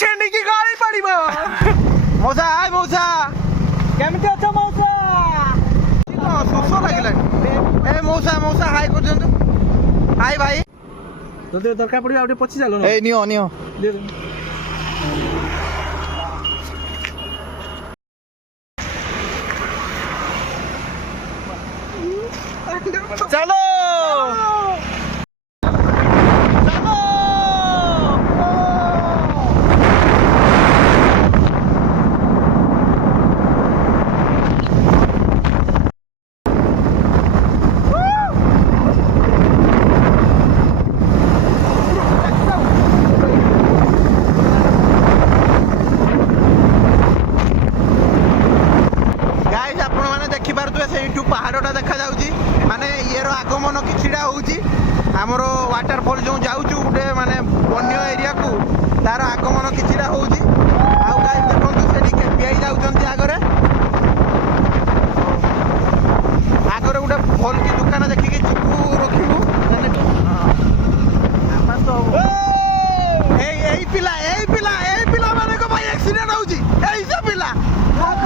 ଛେଣ୍ଡିକି ଗଳି ପଡିବ। ମଉସା ହାଇ ମଉସା କେମିତି ଅଛ ମଉସା? ଶୋଷ ଲାଗିଲାଣି। ଏ ମଉସା ମଉସା ହାଇ କରୁଛନ୍ତି। ହାଇ ଭାଇ। ଯଦି ଦରକାର ପଡିବ ଆଉ ଟିକେ ପଛିି ଚାଲ। ଏଇ ନିଅ ନିଅ। ଚାલો ସେଇଠୁ ପାହାଡ଼ଟା ଦେଖାଯାଉଛି ମାନେ ଇଏର ଆଗମନ କିଛିଟା ହେଉଛି ଆମର ୱାଟରଫଲ୍ ଯେଉଁ ଯାଉଛୁ ଗୋଟେ ମାନେ ବନ୍ୟ ଏରିଆକୁ ତାର ଆଗମନ କିଛିଟା ହେଉଛି। ଆଉ ଗାଈ ଦେଖନ୍ତୁ ସେଠି କେପିଆଇ ଯାଉଛନ୍ତି ଆଗରେ ଗୋଟେ ଭଲ କି ଦୋକାନ ଦେଖିକି ଯିବୁ ରଖିବୁ। ଏଇ ପିଲା ମାନଙ୍କ ପାଇଁ ଆକ୍ସିଡେଣ୍ଟ ହେଉଛି। ଏଇ ସେ ପିଲା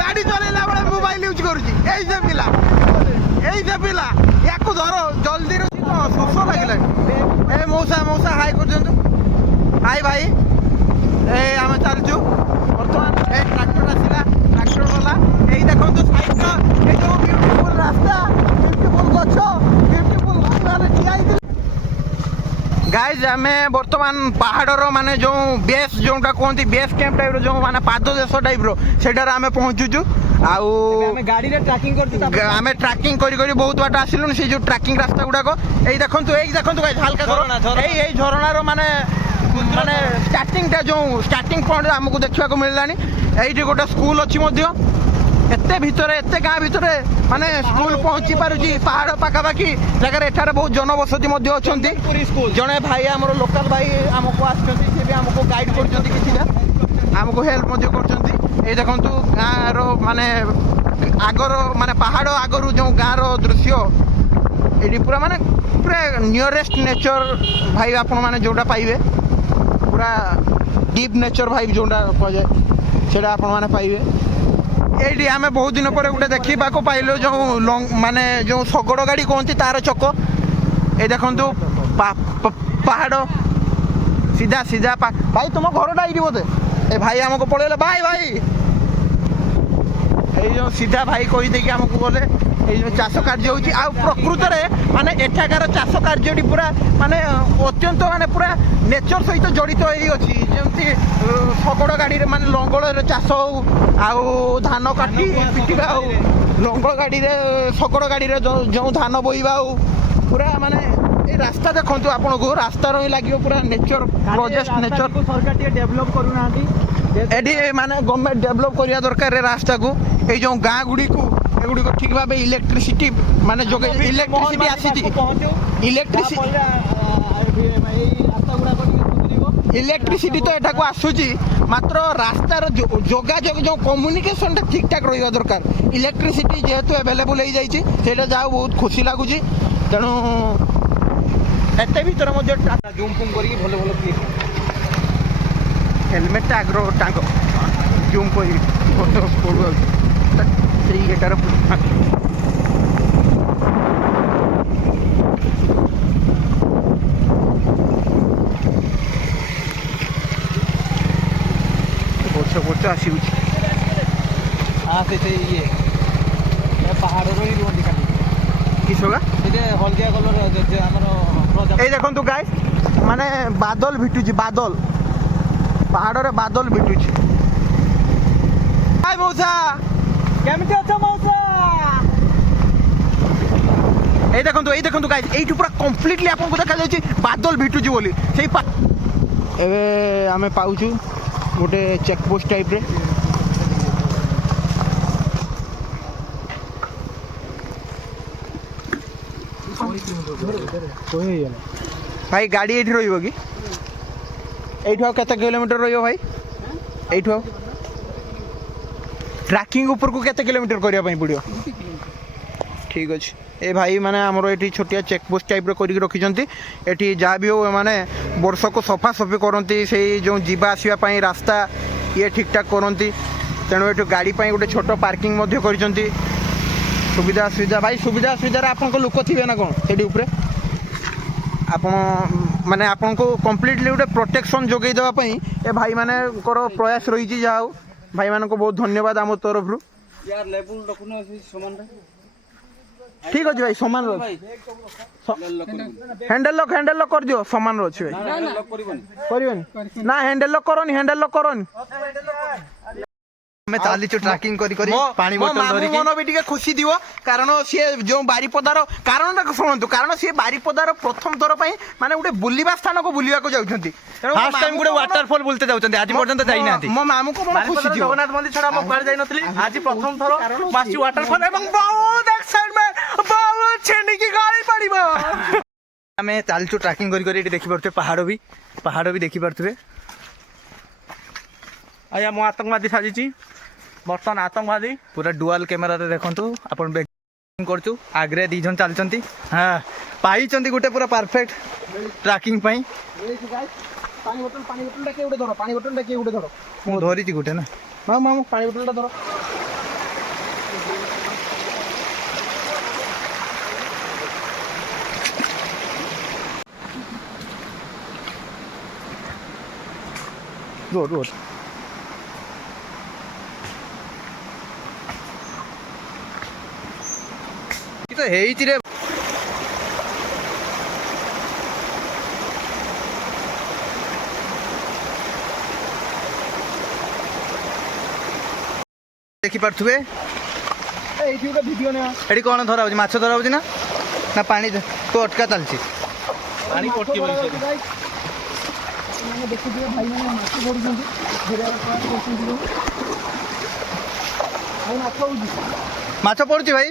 ଗାଡ଼ି ଚଲେଇଲା ବେଳେ ମୋବାଇଲ ୟୁଜ୍ କରୁଛି। ଏଇ ସେ ପିଲା ୟାକୁ ଧର ଜଲ୍ଦିରୁ। ଶୋଷ ଲାଗିଲାଣି। ଏ ମଉସା ହାଇ କରୁଛନ୍ତି। ହାଇ ଭାଇ। ଏଇ ଆମେ ଚାଲିଛୁ ବର୍ତ୍ତମାନ। ଏଇ ଟ୍ରାକ୍ଟର ଆସିଲା, ଟ୍ରାକ୍ଟର ଗଲା। ଏଇ ଦେଖନ୍ତୁ ସାଇଡ୍ର ଏଇ ଯୋଉ ବ୍ୟୁଟିଫୁଲ ରାସ୍ତା, ବ୍ୟୁଟିଫୁଲ ଗଛ, ବ୍ୟୁଟିଫୁଲ ମାନେ ଠିଆ ହେଇଥିଲେ। ଗାଇଜ ଆମେ ବର୍ତ୍ତମାନ ପାହାଡ଼ର ମାନେ ଯେଉଁ ବେସ୍ ଯେଉଁଟା କୁହନ୍ତି ବେସ୍ କ୍ୟାମ୍ପ ଟାଇପ୍ର ଯେଉଁ ମାନେ ପାଦ ଦେଶ ଟାଇପ୍ର ସେଇଟାରେ ଆମେ ପହଞ୍ଚୁଛୁ। ଆଉ ଗାଡ଼ିରେ ଟ୍ରାକିଂ କରୁଛୁ। ଆମେ ଟ୍ରାକିଂ କରି ବହୁତ ବାଟ ଆସିଲୁଣି। ସେଇ ଯେଉଁ ଟ୍ରାକିଂ ରାସ୍ତା ଗୁଡ଼ାକ ଏଇ ଦେଖନ୍ତୁ ଗାଇଜ ହାଲକା ଏଇ ଝରଣାର ମାନେ ଷ୍ଟାର୍ଟିଂଟା ଯେଉଁ ଷ୍ଟାର୍ଟିଂ ପଏଣ୍ଟ ଆମକୁ ଦେଖିବାକୁ ମିଳିଲାଣି। ଏଇଠି ଗୋଟେ ସ୍କୁଲ ଅଛି ମଧ୍ୟ। ଏତେ ଭିତରେ ଏତେ ଗାଁ ଭିତରେ ମାନେ ସ୍କୁଲ ପହଞ୍ଚି ପାରୁଛି ପାହାଡ଼ ପାଖାପାଖି ଜାଗାରେ। ଏଠାରେ ବହୁତ ଜନବସତି ମଧ୍ୟ ଅଛନ୍ତି। ଜଣେ ଭାଇ ଆମର ଲୋକାଲ ଭାଇ ଆମକୁ ଆସିଛନ୍ତି, ସେ ବି ଆମକୁ ଗାଇଡ଼ କରୁଛନ୍ତି, କିଛିଟା ଆମକୁ ହେଲ୍ପ ମଧ୍ୟ କରୁଛନ୍ତି। ଏଇ ଦେଖନ୍ତୁ ଗାଁର ମାନେ ଆଗର ମାନେ ପାହାଡ଼ ଆଗରୁ ଯେଉଁ ଗାଁର ଦୃଶ୍ୟ ଏଇଠି ପୁରା ମାନେ ପୁରା ନିୟରେଷ୍ଟ ନେଚର ଭାଇ ଆପଣମାନେ ଯେଉଁଟା ପାଇବେ, ପୁରା ଡିପ୍ ନେଚର ଭାଇ ଯେଉଁଟା କୁହାଯାଏ ସେଇଟା ଆପଣମାନେ ପାଇବେ। ଏଇଠି ଆମେ ବହୁତ ଦିନ ପରେ ଗୋଟେ ଦେଖିବାକୁ ପାଇଲୁ ଯେଉଁ ମାନେ ଯେଉଁ ଶଗଡ଼ ଗାଡ଼ି କୁହନ୍ତି ତାର ଚକ। ଏଇ ଦେଖନ୍ତୁ ପାହାଡ଼ ସିଧା ଭାଇ ତୁମ ଘରଟା ଏଇଠି ବୋଧେ? ଏ ଭାଇ ଆମକୁ ପଳେଇଲେ। ଭାଇ ଏଇ ଯେଉଁ ସିଧା ଭାଇ କହିଦେଇକି ଆମକୁ ଗଲେ। ଏଇ ଯେଉଁ ଚାଷ କାର୍ଯ୍ୟ ହେଉଛି ଆଉ ପ୍ରକୃତରେ ମାନେ ଏଠାକାର ଚାଷ କାର୍ଯ୍ୟଟି ପୁରା ମାନେ ଅତ୍ୟନ୍ତ ମାନେ ପୁରା ନେଚର ସହିତ ଜଡ଼ିତ ହେଇଅଛି। ଯେମିତି ଶଗଡ଼ ଗାଡ଼ିରେ ମାନେ ଲଙ୍ଗଳରେ ଚାଷ ହଉ, ଆଉ ଧାନ କାଟି ପିଟିବା ହଉ, ଲଙ୍ଗଳ ଗାଡ଼ିରେ ଶଗଡ଼ ଗାଡ଼ିରେ ଯେଉଁ ଧାନ ବୋହିବା ହଉ, ପୁରା ମାନେ এই রাস্তা দেখন্তু আপনাকে রাস্তার ହିଁ ଲାଗିବ ପୁରା ନେଚର ପ୍ରୋଜେକ୍ଟ ନେଚର। ସରକାର ଟିକେ ଡେଭଲପ କରୁନାହାନ୍ତି। ଏଠି ମାନେ ଗଭର୍ଣ୍ଣମେଣ୍ଟ ଡେଭଲପ କରିବା ଦରକାର ରାସ୍ତାକୁ। ଏଇ ଯେଉଁ ଗାଁ ଗୁଡ଼ିକୁ ଏଗୁଡ଼ିକ ଠିକ୍ ଭାବେ ଇଲେକ୍ଟ୍ରିସିଟି ମାନେ ଯୋଗାଇ ଇଲେକ୍ଟ୍ରିସିଟି ଆସିଛି। ଇଲେକ୍ଟ୍ରିସିଟି ତ ଏଠାକୁ ଆସୁଛି, ମାତ୍ର ରାସ୍ତାର ଯୋଗାଯୋଗ ଯେଉଁ କମ୍ୟୁନିକେସନଟା ଠିକ୍ ଠାକ୍ ରହିବା ଦରକାର। ଇଲେକ୍ଟ୍ରିସିଟି ଯେହେତୁ ଆଭେଲେବୁଲ ହେଇଯାଇଛି ସେଇଟା ଯାହା ବହୁତ ଖୁସି ଲାଗୁଛି। ତେଣୁ ଏତେ ଭିତରେ ମଧ୍ୟ ଜୁମ୍ ଫୁମ୍ କରିକି ଭଲ କ୍ଲିପ୍। ହେଲମେଟଟା ଆଗ୍ର ଟାଙ୍ଗ ଜୁମ୍ କରି ପଡ଼ୁ ସେଇ ଇଏଟାର ବଛ ଆସିଉଛି। ସେ ଇଏ ପାହାଡ଼ର ହିଁ ରୁହନ୍ତି ଖାଲି କିସଗା ସେଇଟା ହଳଦିଆ କଲର ଆମର। এই দেখন্তু গাইস মানে বাদল ভিটুছি, বাদল পাহাড়রে বাদল ভিটুছি। হাই মৌসা কেমতি অছ মৌসা? এই দেখন্তু গাইস এইটু পুরা কমপ্লিটলি আপনাকে দেখা যাচ্ছে বাদল ভিটুছি বলি। সেই এবে আমি পাউছু গোটে চেকপোস্ট টাইপ্রে। ভাই গাড়ি এইটি রহব কি? এইঠু আর কেতে কিলোমিটার রহব ভাই? এইঠু ট্রাকিং উপরকু কেতে কিলোমিটার করা পড়ব? ঠিক আছে। ए भाई माने आमर ये छोटिया चेकपोस्ट टाइप कर रखी एटी जहाँ भी हो माने वर्ष को सफा सफी करती से जो जीवा आसवाई रास्ता ये ठीक ठाक करती तेणु ये गाड़ी गोटे छोट पार्किंग कर सुविधा सुविधा भाई सुविधा सुविधा आपन लोक थे ना कौन से आपण माने आपन को कम्प्लीटली गोटे प्रोटेक्शन जोगे देवाई ए भाई माने प्रयास रही जाओ भाई मान को बहुत धन्यवाद आम तरफ रू यार लेवल रखुन समान ठीक अच्छे भाई सामान हैंडल लॉक कर दियो सामान अच्छे भाई ना हैंडल लॉक करनी ଆମେ ଚାଲିଛୁ ଟ୍ରାକିଂ କରି ପାଣି ବୋତଲ ଧରିକି ମନ ବି ଟିକେ ଖୁସି ଦିଅ କାରଣ ସିଏ ଯୋଉ ବାରିପଦାର କାରଣଟା ଶୁଣନ୍ତୁ କାରଣ ସିଏ ବାରିପଦାର ପ୍ରଥମ ଥର ପାଇଁ ମାନେ ଗୋଟେ ବୁଲିବା ସ୍ଥାନକୁ ବୁଲିବାକୁ ଯାଉଛନ୍ତି ଫାର୍ଷ୍ଟ ଟାଇମ୍ ଗୋଟେ ୱାଟରଫଲ୍ ବୁଲତେ ଯାଉଛନ୍ତି ଆଜି ପର୍ଯ୍ୟନ୍ତ ଯାଇନାହାନ୍ତି ମୋ ମାମୁକୁ ମନ ଖୁସି ଦିଅ ଜଗନ୍ନାଥ ମନ୍ଦିର ଛଡା ମୁଁ କୁଆଡେ ଯାଇନଥିଲି ଆଜି ପ୍ରଥମ ଥର ମାସି ୱାଟରଫଲ୍ ଏବଂ ବହୁତ ଏକ୍ସାଇଟମେଣ୍ଟ ବହୁତ ଛେଣିକି ଗାଳି ପଡିବ ଆମେ ଚାଲିଛୁ ଟ୍ରାକିଂ କରି ଏଠି ଦେଖିପାରୁଥିବେ ପାହାଡ ବି ଦେଖିପାରୁଥିବେ ଆଜ୍ଞା ମୁଁ ଆତଙ୍କବାଦୀ ସାଜିଛି बर्तमान आतंकवादी पूरा डुआल कैमेरा देखु अपन करचु आगे दी जन चलती हाँ पाई गोटे पूरा परफेक्ट ट्रैकिंग पानी धरी गोटे ना मामू पानी बोतल धर रोड तो ହେଇଛି रे देखि पार्थुवे एठी ଗୋଟେ ଭିडिଓ ने एठी कोन धरा होची माछ धरा होची ना ना पानी को अटका चलची पानी पटकी बोली माने देखि दियो भाई माने माछ धरुछंती घेरा करछंती भाई माछ होची माछ पड़ुची भाई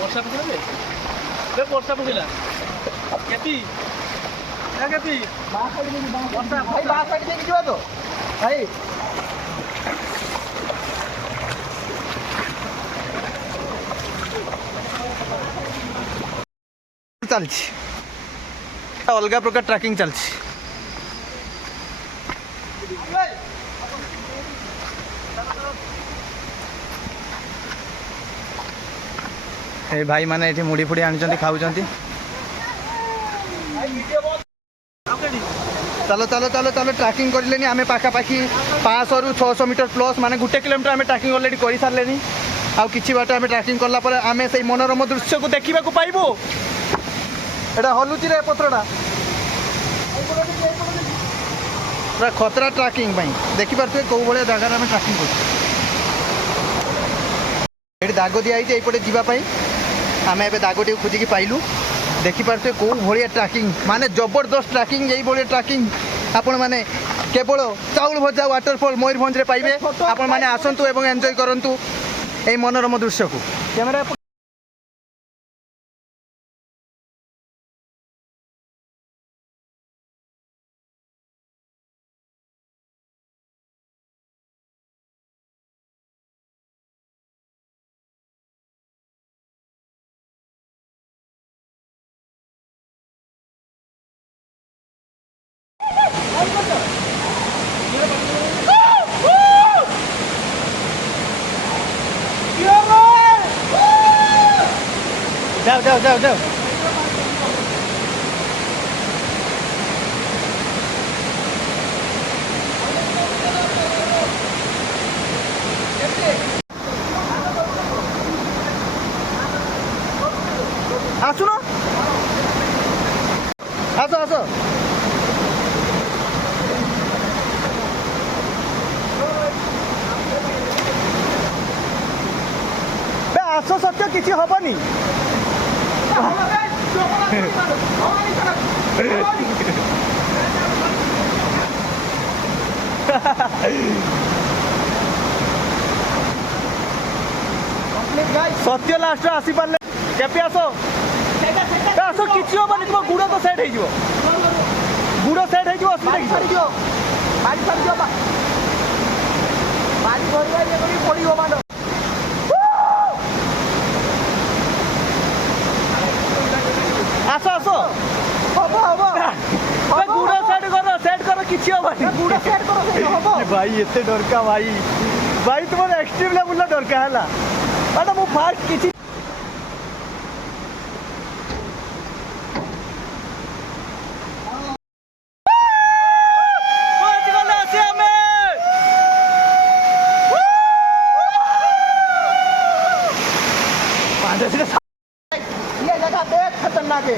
वर्षा पकड़े वर्षा पकड़ा केती केती वर्षा भाई बास साइड देख जीवा तो भाई चलछि अलग प्रकार ट्रैकिंग चलछि ए भाई माने एठी मुड़ी फुड़ी आनी खाऊंट चलो चलो चलो चलो ट्रैकिंग करले आम पाखापाखि 500 ରୁ 600 मीटर प्लस माने 1 किलोमीटर आम ट्रैकिंग ऑलरेडी कर सारे आउ कि बाट आम ट्रैकिंग कला आम से मनोरम दृश्य को देखा पाइबू एटा हलुची रे पत्रटा पूरा खतरा ट्रैकिंग देखिपे कौ भाया जगार आम ट्रैकिंग कर दाग दिखाई यपटे जावाई आम ए दागटी खोजिकी पाइलु देखिपे कौ भाया ट्रैकिंग माने जबरदस्त ट्रैकिंग यही भाया ट्रैकिंग आपण मैंने केवल चाउल भजा वाटरफॉल मयूरभंज पाइबे आपण मैंने आसतु एवं एंजॉय करंतु ए मनोरम दृश्य को कैमेरा जाओ जाओ जाओ जाओ आसुन आस आस आस सत्य किसी हबनी सत्य लास्ट आसी पारे केपे आस आस किसी हबनी तुम गुड़ तो सेट हो गुड़ सेट हो असुविधा पड़ो हबनी गुड़ा सेट करो से हबो भाई एते डरका भाई भाई तुम एक्सट्रीम लेवल डरका है मैडम मु फास्ट किसी ये जगह बेहद खतरनाक है।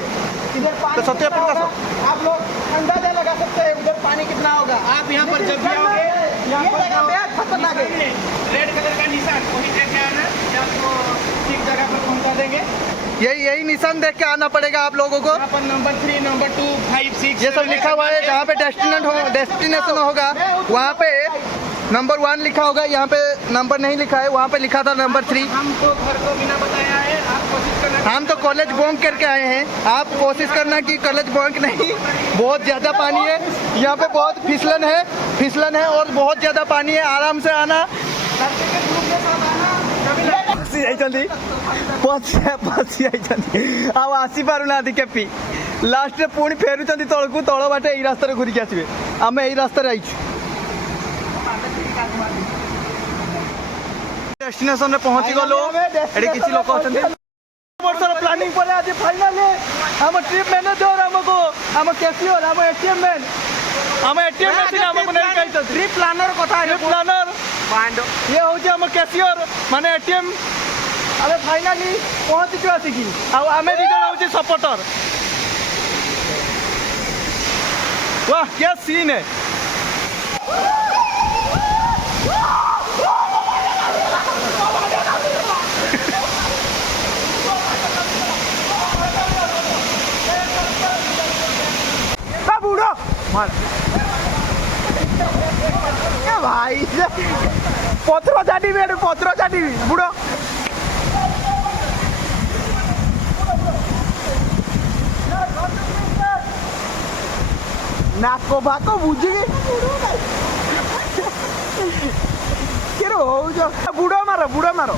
इधर पानी तो सत्य कितना अपन का होगा? आप लोग अंदाजा लगा सकते हैं उधर पानी कितना होगा। आप यहाँ पर जब भी आओगे ये जगह बेहद खतरनाक है। रेड कलर का निशान वही देख के आना ये आपको ठीक जगह पर पहुँचा देंगे। यही निशान देख के आना पड़ेगा आप लोगों को यहाँ पर नंबर 3 नंबर 2 5 6 ये सब लिखा हुआ है जहाँ पे डेस्टिनेशन होगा वहाँ पे नंबर 1 लिखा होगा यहाँ पे नंबर नहीं लिखा है वहाँ पे लिखा था नंबर 3 हमको घर को बिना बताया है आप कोशिश करना हम तो कॉलेज बंक करके आए हैं आप कोशिश करना कि कॉलेज बंक नहीं बहुत ज़्यादा पानी है यहाँ पे बहुत फिसलन है और बहुत ज़्यादा पानी है आराम से आना ଆଉ ଆସିପାରୁନାହାନ୍ତି କେପି ଲାଷ୍ଟରେ ପୁଣି ଫେରୁଛନ୍ତି ତଳକୁ ତଳ ବାଟେ ଏଇ ରାସ୍ତାରେ ଘୁରିକି ଆସିବେ ଆମେ ଏଇ ରାସ୍ତାରେ ଆଇଛୁ ଡେଷ୍ଟିନେସନରେ ପହଞ୍ଚି ଗଲୁ ଏଠି କିଛି ଲୋକ ଅଛନ୍ତି ବର୍ଷର ପ୍ଲାନିଂ ପରେ ଆଜି ଫାଇନାଲି ଆମ ଟ୍ରିପ୍ ମ୍ୟାନେଜର ଆମକୁ ଆମ କ୍ୟାସିୟର ଆମ ଏଟିଏମ୍ ମ୍ୟାନ୍ ଆମ ଏଟିଏମ୍ ମେସିନ୍ ଆମକୁ ନେଇ କହିଛନ୍ତି ट्रिप प्लानर कथा है ଟ୍ରିପ୍ ପ୍ଲାନର ଇଏ ହେଉଛି ଆମ କ୍ୟାସିୟର ମାନେ ଏଟିଏମ୍ ଆମେ ଫାଇନାଲି ପହଞ୍ଚିଛୁ ଆସିକି ଆଉ ଆମେ ଦୁଇ ଜଣ ହେଉଛି ସପୋର୍ଟର वाह क्या सीन है बूढ़ो मार ए भाई पत्र चाटी बुढ़ो नाको भाको बुझिकी बुढ़ो मारो